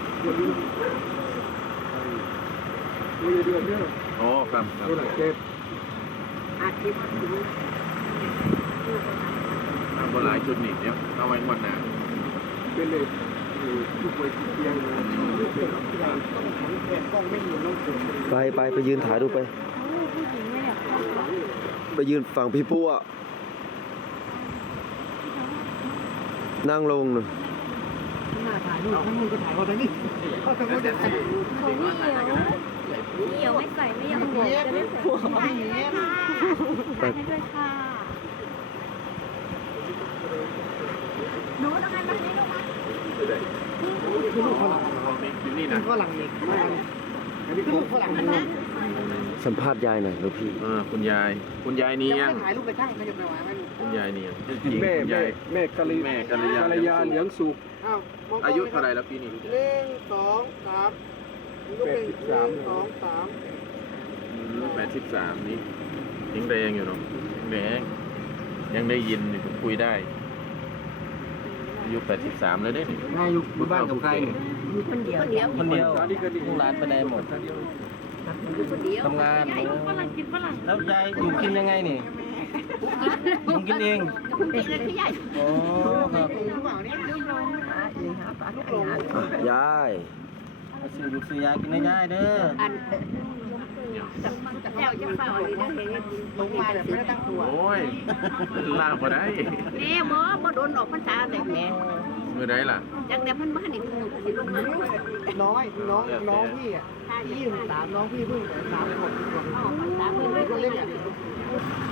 องมีเดือนเดียวโอ้ครับครับตัวหลังเจ็ดอาทิตย์ถึงเอาบนหลายจุดนี่เนี่ยเอาไว้งวดหน้าเป็นเลยผู้ป่วยติดเตียงเลยไปไปไปยืนถ่ายรูไป ไปยืนฝั่งพี่ปูอะนั่งลงหนึ่ง ถ่ายรูปทั้งมือก็ถ่ายเขาทั้นี่เขาทั้งมือจะถ่ายเขาเหนียวเหนียวไม่ใส่ไม่ยอมบอกจะได้ผัวถ่ายให้ด้วยค่ะถ่ายให้ด้วยค่ะหนูต้องให้มันนี้ลูกมาคือลูกฝรั่งอยู่นี่นะฝรั่งเด็กมากอันนี้คือลูกฝรั่งนะ สัมภาษณ์ยายหน่อยลูกพี่เออคุณยาย คุณยายเนียยังงไม่ถ่ายรูปไปช่างไม่จะไปวางให้คุณยายเนียงจริงแม่คุณแม่ยาย แม่กะลีแม่กัลยากัลยาเหลียงสุกอายุเท่าไหรแล้วปีนี้หนึ่งสองสามลูกหนึ่งหนึ่งสองสามแปดสิบสามนี่ยังแดงอยู่เนาะแดงยังได้ยินอยู่คุยได้อายุแปดสิบสามเลยได้นี่ นายอยู่บ้านกับใครคนเดียวคนเดียวคนเดียวนี่ก็ดีลูกหลานไปไหนหมด คนเดียวทำงาน ยายกินฝรั่งกินฝรั่งแล้วยายอยู่กินยังไงนี่ผมกินเองกินเลยพี่ใหญ่โอ้ครับลูกเปล่าเนี่ยลูกลงลูกลงยายเอาซื้อลูกซื้อยากินให้ยายเด้ออันแถวจะเฝ้าเลยนะเห็นลงมาแบบไม่ได้ตั้งตัวโอ้ยลากมาได้นี่หมอบ่โดนออกพรรษาเด็กแม่ มือได้ล่ะจังแต่เพิ่นบ่ทันได้ถูกสิลงมาน้อยน้องน้องพี่อะยี่สิบสามน้องพี่เพิ่งสามขวบขวบออกพรรษาเพิ่นไม่ไม่ก็เล่เล่นนอะ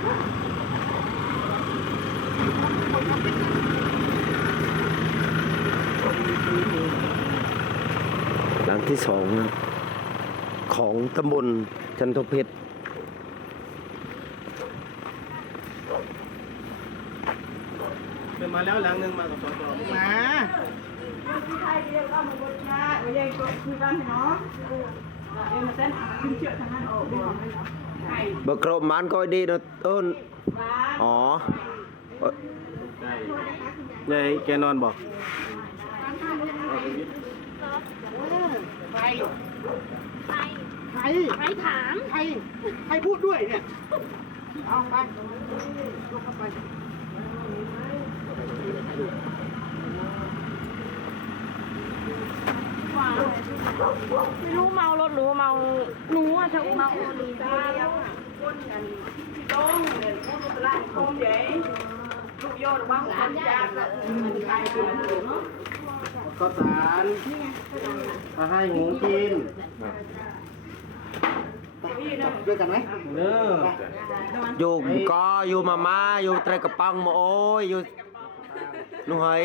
อะหลังที่สองนะของตำบลจันทเพชร เดิน มาแล้วหลังนึงมากับสองตัวมาบกรบมันก็ดีนะต้นอ๋อเอ้ยได้ยายแกนอนบอกใครใครใครใครถามใครใครพูดด้วยเนี่ย เอาไปยกเข้าไป ไม่รู้เมารถหรือเมาหนูอะจะเมาดีจ้าข้าวสารมาให้หมูกินด้วยกันไหมเด้ออยู่ก็อยู่มาม่าอยู่ไตรกระปังมาโอ้ยอยู่ หนูเหย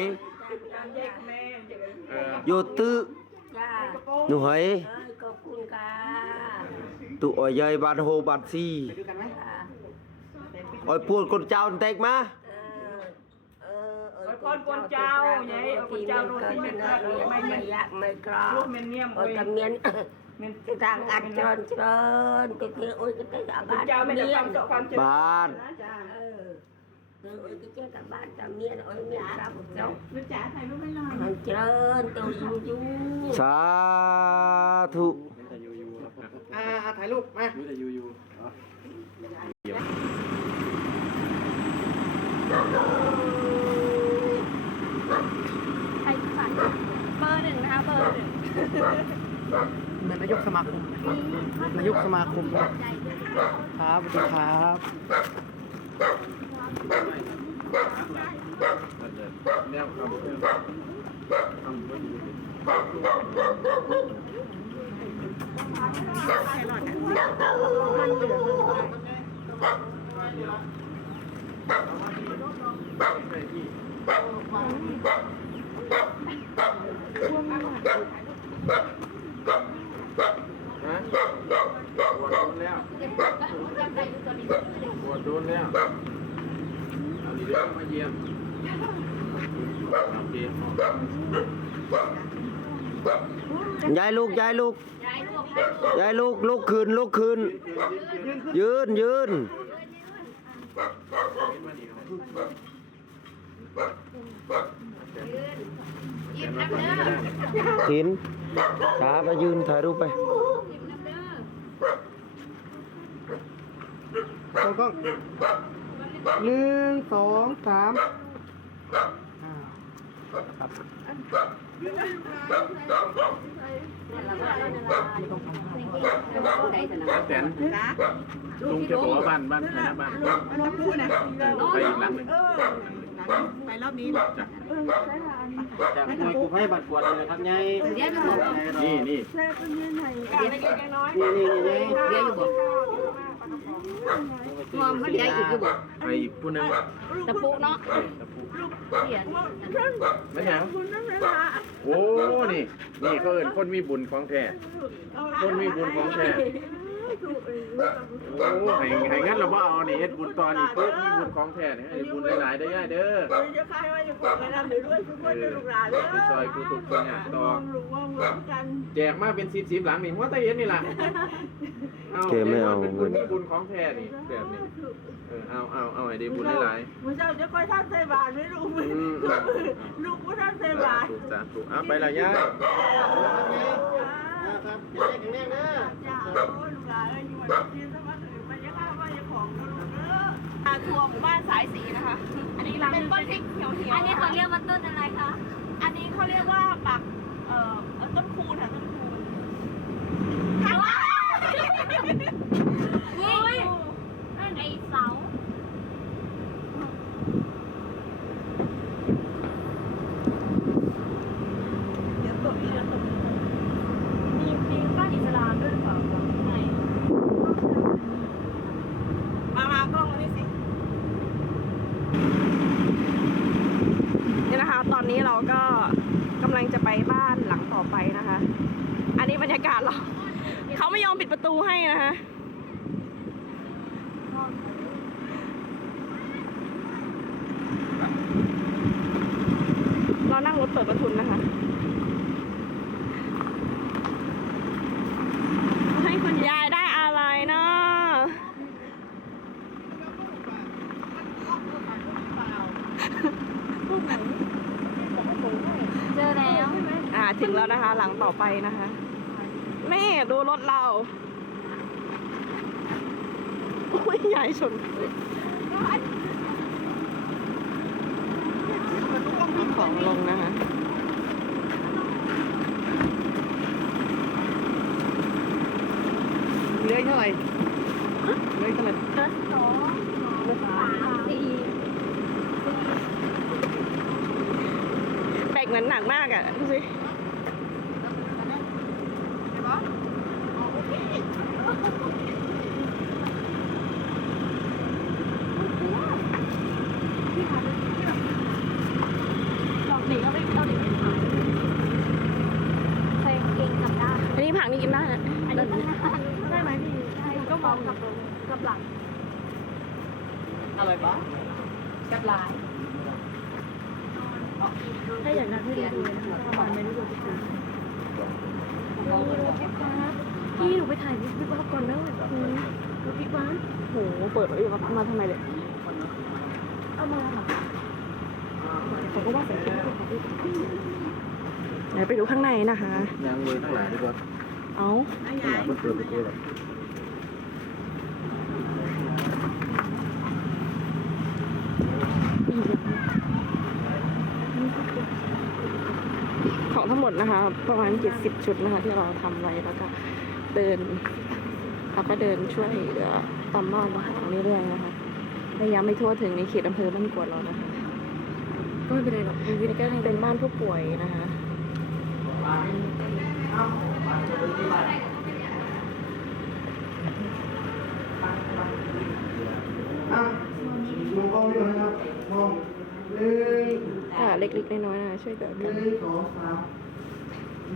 อยู่ตื้อจ้าหนูเหยเอ้ยขอบคุณค่ะตุอ้อยใหญ่บานโฮบานซีด้วยกันไหมอ้อยพูดคนเจ้าเต็กมาเออเออ con con trao vậy con trao rồi thì mình mày mày dạ mày cỏ ôi cầm miên cái thằng ăn trơn trơn cái kia ôi cái cái cả bạn cầm miên บ้าน ừ ôi cái chết cả bạn cầm miên ôi miên sao một chỗ thằng trơn tôi du du สาธุอ่าถ่ายรูปมาใครฝันเบอร์หนึ่งนะคะเบอร์หนึ่งเหมือนนายกสมาคมนายกสมาคมครับสวัสดีครับ แล้วเอา ฮะปวดโดนแล้วปวดโดนแล้วเอาดีเดี๋ยว มาเยี่ยมโอเคอ๋อยายลูกยายลูกยายลูกลูกคืนลูกคืน ยืนยืนยิ้มน้ำเด้อถินตาไปยืนถ่ายรูปไปโชว์กล้อง หนึ่งสองสามอ่าครับไม่ต้องทำท่าแตนลุงจะบอกว่าบ้านบ้านใครนะบ้านน้องพูดนะไปอีกหลังหนึ่งไปรอบนี้จ้ะจากมวยกูให้บัตรกวดเลยนะครับยายนี่นี่นี่นี่นี่ หอมเขาเดี๋ยวอีกอยู่บ่ไปอีกผู้หนึงตะปูเนาะตะปูเสียไม่หยังโอ้นี่นี่เขาเอินคนมีบุญของแท้คนมีบุญของแท้ โอ้ให้ให้งั้นเราบ่เอานี่เฮ็ดบุญตอนนี้ปุ๊บมีบุญของแท้นี่ให้บุญหลายๆได้ย่ายเด้อจะคายว่าจะขอกันนำเดี๋ยวด้วยทุกคนลูกหลานเลยไปซอยกูถูกคนเนี่ยต่องว่างหลวงกันแจกมาเป็นสิบๆหลังนี่ว่าแต่เห็นนี่ล่ะเกไม่เอาเป็นเงิบุญนบุญของแท้นี่แบบนี้เออเอาเอาเอาให้ได้บุญหลายๆมื่อเช้าจะคอยท่านใส่บาตรไม่รู้ลูกผู้ท่านใส่บาตรถูกจ้ะถูกเอาไปละย่าย เป็นต้นพริกเหี่ยวเหี่ยวอันนี้เขาเรียกว่าต้นอะไรคะ อันนี้เขาเรียกว่าปักเอ่อต้นคูนค่ะต้นคูน อุ้ยนั่นไอเสา เดี๋ยวตัวนี้นะตัวนี้ มีมีบ้านอิสลามด้วยหรือเปล่าไหน มามากล้องมานี่สินี่นะคะ ตอนนี้เราก็กำลังจะไปบ้านหลังต่อไปนะคะ อันนี้บรรยากาศเรา เขาไม่ยอมปิดประตูให้นะคะ เรานั่งรถเปิดประทุนนะคะ ให้คุณยายได้อะไรเนาะ เจอแล้ว อ่าถึงแล้ว นะคะ หลังต่อไปนะคะแม่ดูรถเราอุ้ยยายชนของลงนะคะเหลืออีกเท่าไหร่เหลืออีกเท่าไหร่เจอสองสามสี่แบกเหมือนหนักมากอะดูสิ ดอกเด็กก็ไม่เอาเด็กไปขายเพลงเก่งกับได้ อันนี้ผักนี่กินได้นะ อันนี้ได้ไหมพี่ใช่ก็ม องกับกับหลังอะไรปะกับลายถ้าอยากนัดให้ดูเลยนะคะประมาณไม่รู้จะคุยพี่หนูไปถ่ายวิบวับก่อนแล้วดูวิบวับโห เปิดไว้อยู่กับมาทำไมเลย เอามาค่ะเขาก็ว่าเสียงเพลงเดี๋ยวไปดูข้างในนะคะยางมือทั้งหลายดีกว่าเอาข้างหลังมันเปิดประตู หรอกของทั้งหมดนะคะ ประมาณ70ชุดนะคะ ที่เราทำไว้แล้วก็เดินเราก็เดินช่วยเหลือตามบ้านนะคะเรื่อยๆนะคะพยายามไม่ทั่วถึงในเขตอำเภอบ้านกวดเรานะคะก็ไม่เป็นไรหรอกวิธีการเป็นบ้านผู้ป่วยนะคะอะมองกล้องด้วยนะครับมองหนึ่งค่ะเล็กๆน้อยๆนะคะช่วยเหลือหกันนึ่งสองสาม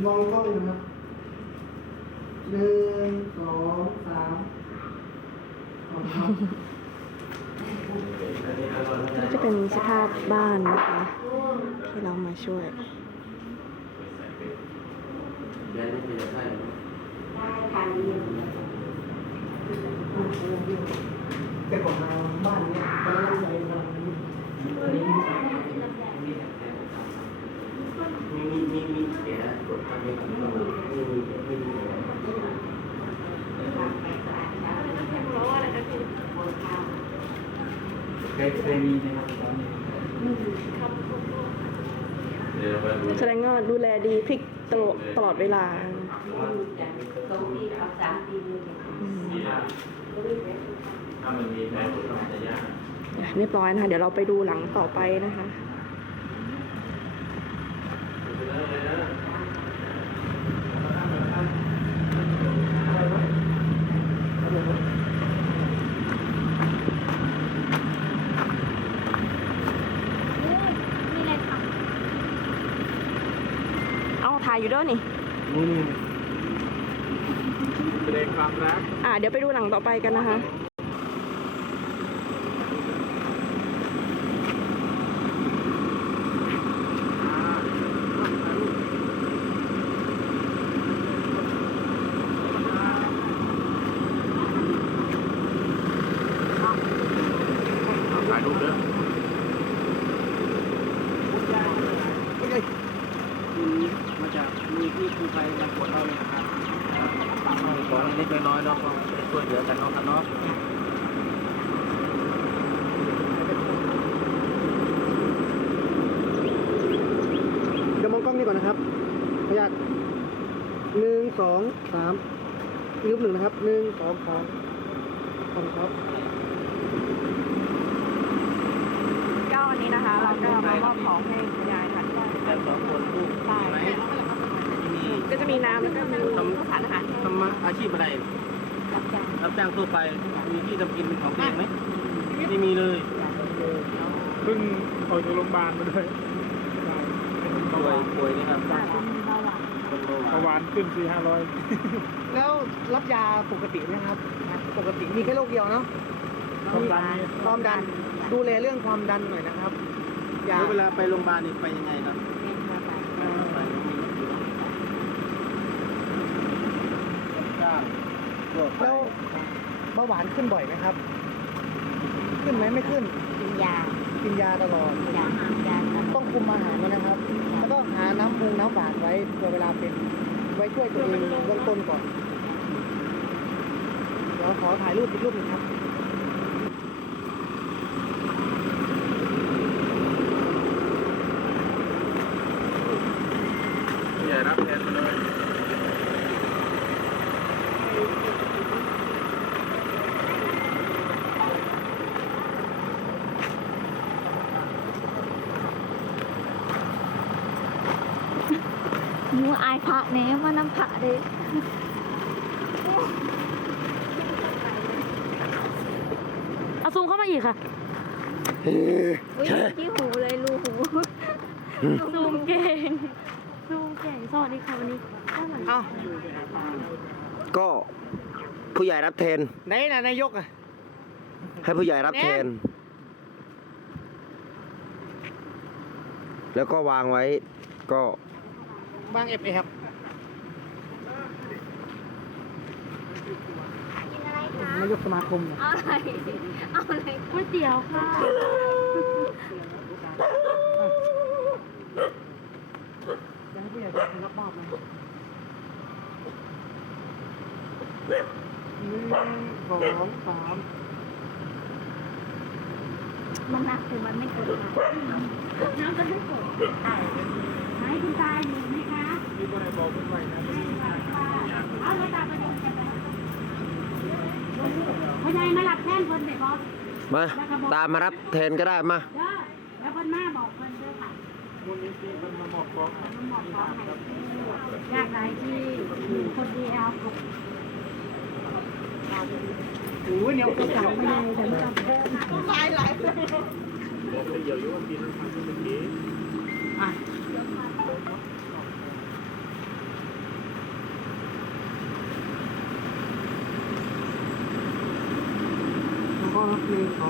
มองกล้องนะครับหนึ่งสองสามขอบคุณครับนี่จะเป็นสภาพบ้านนะคะ ที่เรามาช่วยแต่ก่อนมาบ้านเนี้ยตอนนั้นใหญ่ขนาดนี้ มีมีมีมีเสียกดทำให้กับเรามีมีมีมีเคยเคยมีนะครับตอนนี้เดี๋ยวมาดูแสดงว่าดูแลดีพลิกตลอดตลอดเวลาถ้ามันมีแผลกดมันจะยากเรียบร้อยนะคะ เดี๋ยวเราไปดูหลังต่อไปนะคะ มีอะไรท เอาถ่ายอยู่ด้วยนี่แสดงความรัก อ่าเดี๋ยวไปดูหลังต่อไปกันนะคะ ถ่ายรูปเด้อ มาจากมือที่ครูไทยมาปวดเราเนี่ยนะครับของ เล็กน้อยเนาะก็ช่วยเหลือกันเนาะครับเนาะเดี๋ยวมองกล้องนี่ก่อนนะครับขออนุญาตหนึ่งสองสามรูปหนึ่งนะครับหนึ่งสองสามขอบคุณครับก็วันนี้นะคะ เราก็มามอบของให้คุณยายค่ะแต่สองคนลูกใช่ไหมมี ก็จะมีน้ำแล้วก็มีข้าวสารอาหารแห้งทำมาอาชีพอะไร รับจ้างรับจ้างทั่วไป มีที่ทำกินเป็นของตัวเองไหมไม่มีเลยเพิ่งออกจากโรงพยาบาลมาด้วยเป็นป่วยป่วยนะครับำเป็นเบาหวานเป็นเบาหเบาหวานวานขึ้นสี่ห้าร้อยแล้วรับยาปกติไหมครับ ปกติมีแค่โรคเดียวเนาะความดันนี่ความดัน ดูแลเรื่องความดันหน่อยนะครับยาแล้วเวลาไปโรงพยาบาลนี่ไปยังไงครับไปมีรถอยู่เนาะ รับจ้างทั่วไปแล้วเบาหวานขึ้นบ่อยไหมครับ ขึ้นไหมไม่ขึ้น กินยากินยาตลอดยาหามยาตลอดต้องคุมอาหารไว้นะครับ แล้วก็หาน้ำปรุงน้ำหวานไว้เพื่อเวลาเป็น ไว้ช่วยตัวเองเบื้องต้นก่อน เดี๋ยวขอถ่ายรูปอีกรูปหนึงครับ ผู้ใหญ่รับแทนมาเลย ห นูอายพระเนี้ยมาน้ำพระเด้เอาซูมเข้ามาอีกค่ะอุ้ยที่หูเลยรูหูซูมเก่งซูมเก่งสวัสดีค่ะวันนี้ด้านหลังเอ้าก็ผู้ใหญ่รับแทนไหนน่ะนายกอะให้ผู้ใหญ่รับแทน แล้วก็วางไว้ก็บางเอฟเอครับ กินอะไรคะนายกสมาคมเนี่ยเอาอะไรเอาอะไรก๋วยเตี๋ยวค่ะจะให้ผู้ใหญ่เป็นคนรับมอบนะหนึ่งสองสามมันหนักถึงมันไม่เกินน้ำจะไม่เกินไหนคุณตายอยู่ไหมคะที่ก็ได้บอกเพื่อนไว้นะ เอาเลยตามไปดูกันไปพ่อใหญ่มาหลับแท่นคนเด็กบอสมาตามมารับแทนก็ได้มา เด้อแล้วคนมาบอกคนเด้อค่ะมูลนิธิมันมาบอกบอกมันบอกขอให้ยากไรที่อยู่คนเดียวโอ้ยเนี่ยโอกาสไม่ได้แต่ไม่จำเป็นบอกให้เดี๋ยวยุ่งกินทำเป็นกี้อะ แล้